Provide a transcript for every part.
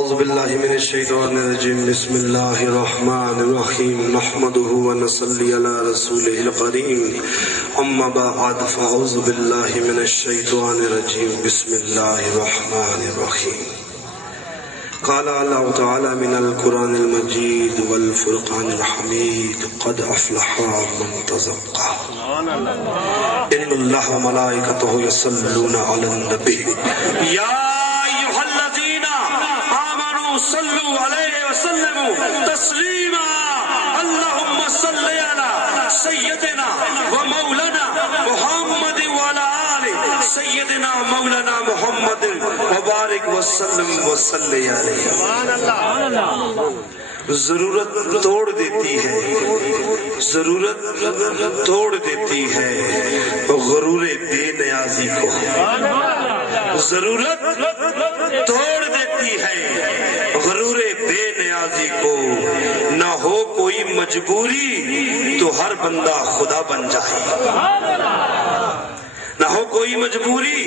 اعوذ باللہ من الشیطان الرجیم بسم اللہ الرحمن الرحیم نحمده ونصلی علی رسولہ الکریم اما بعد فاعوذ باللہ من الشیطان الرجیم بسم اللہ الرحمن الرحیم قال اللہ تعالی من القرآن المجید والفرقان الحمید قد افلح من تزکا ان اللہ وملائکتہ یصلون علی النبی یا صلو علیہ وسلم تسلیما اللہم صلی علی سیدنا و مولانا محمد وعلی آل سیدنا مولانا محمد وبارک وسلم وصلی علیہ۔ ضرورت توڑ دیتی ہے، ضرورت توڑ دیتی ہے غرور بے نیازی کو، ضرورت توڑ دیتی ہے غرور بے نیازی کو، نہ ہو کوئی مجبوری تو ہر بندہ خدا بن جائے، نہ ہو کوئی مجبوری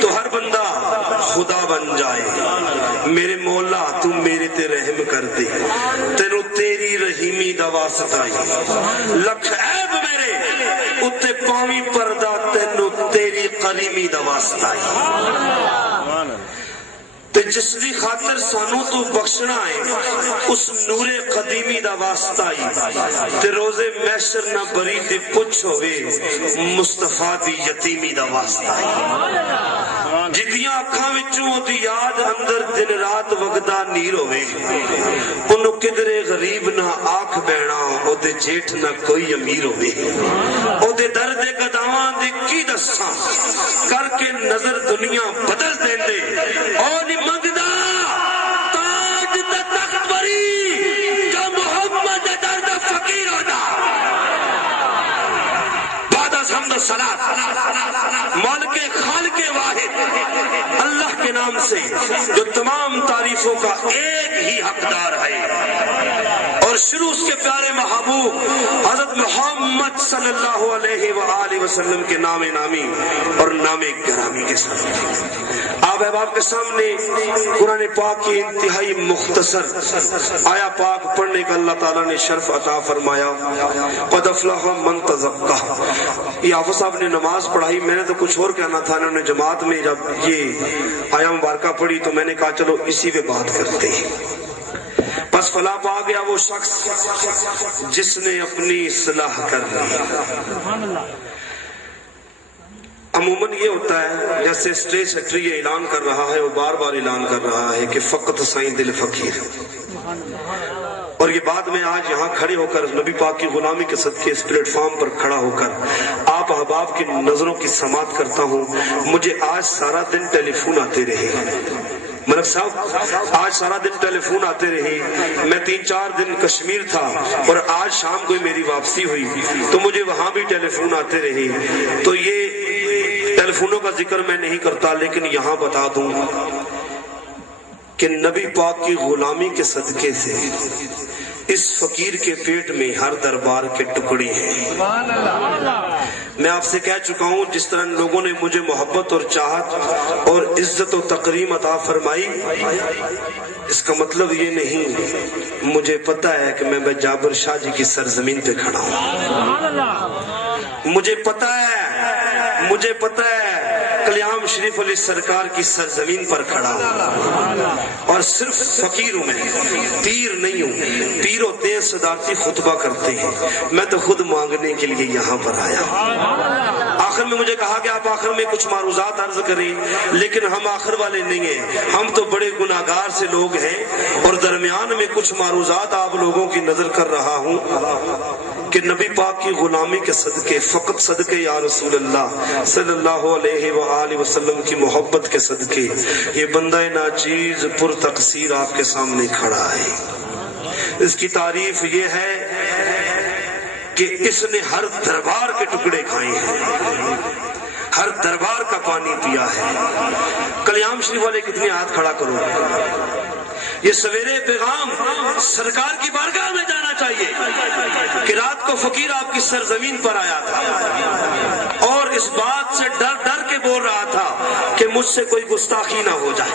تو ہر بندہ خدا بن جائے۔ میرے مولا تو میرے تے رحم کر دے، تینو تیری رحیمی دا واسطہ آئی، لکھ عیب میرے اتے پاوی پردہ تینو تیری قریمی دا واسطہ آئی، تے جس دی خاطر سانو تو بخشنا ہے اس نور قدیمی دا واسطہ آئی، تے روز محشر نہ بری دی پچھ ہوئے مصطفیٰ دی یتیمی دا واسطہ آئی، جدیاں اکھاں وچوں دی یاد اندر دن رات وگدا نیر ہوئے، انہوں کدرے غریب نہ آنکھ بینا او دے جیٹھ نہ کوئی امیر ہوئے، او دے درد گداواں دے کی دساں کر کے نظر دنیا بدل دیں دے، اور مگدا تاج تے تخت بری جو محمد درد فقیر ہونا بعد از حمد و صلاۃ مالک خالق واحد اللہ کے نام سے جو تمام تعریفوں کا ایک ہی حقدار ہے، اور شروع اس کے پیارے محبوب حضرت محمد صلی اللہ علیہ وآلہ وسلم کے نام نامی اور نام گرامی کے ساتھ آپ احباب کے سامنے قرآن پاک کی انتہائی مختصر آیا پاک پڑھنے کا اللہ تعالیٰ نے شرف عطا فرمایا۔ قد افلح من تزکا، یہ حافظ صاحب نے نماز پڑھائی، میں نے تو کچھ اور کہنا تھا، انہوں نے جماعت میں جب یہ آیا مبارکہ پڑھی تو میں نے کہا چلو اسی پہ بات کرتے ہیں۔ بس فلاح پا گیا وہ شخص جس نے اپنی اصلاح کر لی۔ عموماً یہ ہوتا ہے جیسے اسٹیج سیکٹری یہ اعلان کر رہا ہے، وہ بار بار اعلان کر رہا ہے کہ فقط سائیں دل فقیر، اور یہ بات میں آج یہاں کھڑے ہو کر نبی پاک کی غلامی کے صدقے اس پلیٹ فارم پر کھڑا ہو کر آپ احباب کی نظروں کی سماعت کرتا ہوں۔ مجھے آج سارا دن ٹیلی فون آتے رہے، ملک صاحب آج سارا دن ٹیلی فون آتے رہے، میں 3-4 دن کشمیر تھا اور آج شام کو میری واپسی ہوئی تو مجھے وہاں بھی ٹیلی فون آتے رہے، تو یہ ٹیلی فونوں کا ذکر میں نہیں کرتا، لیکن یہاں بتا دوں کہ نبی پاک کی غلامی کے صدقے سے اس فقیر کے پیٹ میں ہر دربار کے ٹکڑے ہیں۔ میں آپ سے کہہ چکا ہوں جس طرح لوگوں نے مجھے محبت اور چاہت اور عزت و تکریم عطا فرمائی، اس کا مطلب یہ نہیں، مجھے پتہ ہے کہ میں جابر شاہ جی کی سرزمین پہ کھڑا ہوں، مجھے پتہ ہے کلیام شریف علی سرکار کی سرزمین پر کھڑا ہوں، اور صرف فقیر ہوں، میں پیر نہیں ہوں، پیر ہوتے ہیں صدارتی خطبہ کرتے ہیں، میں تو خود مانگنے کے لیے یہاں پر آیا۔ آخر میں مجھے کہا کہ آپ آخر میں کچھ معروضات عرض کریں، لیکن ہم آخر والے نہیں ہیں، ہم تو بڑے گناہگار سے لوگ ہیں، اور درمیان میں کچھ معروضات آپ لوگوں کی نظر کر رہا ہوں کہ نبی پاک کی غلامی کے صدقے، فقط صدقے یا رسول اللہ صلی اللہ علیہ وآلہ وسلم کی محبت کے صدقے یہ بندہ ناچیز پر تقصیر آپ کے سامنے کھڑا ہے۔ اس کی تعریف یہ ہے کہ اس نے ہر دربار کے ٹکڑے کھائے ہیں، ہر دربار کا پانی پیا ہے۔ کلیام شریف والے کتنے ہاتھ کھڑا کرو، یہ سویرے پیغام سرکار کی بارگاہ میں جانا چاہیے کہ رات کو فقیر آپ کی سرزمین پر آیا تھا اور اس بات سے ڈر ڈر کے بول رہا تھا کہ مجھ سے کوئی گستاخی نہ ہو جائے۔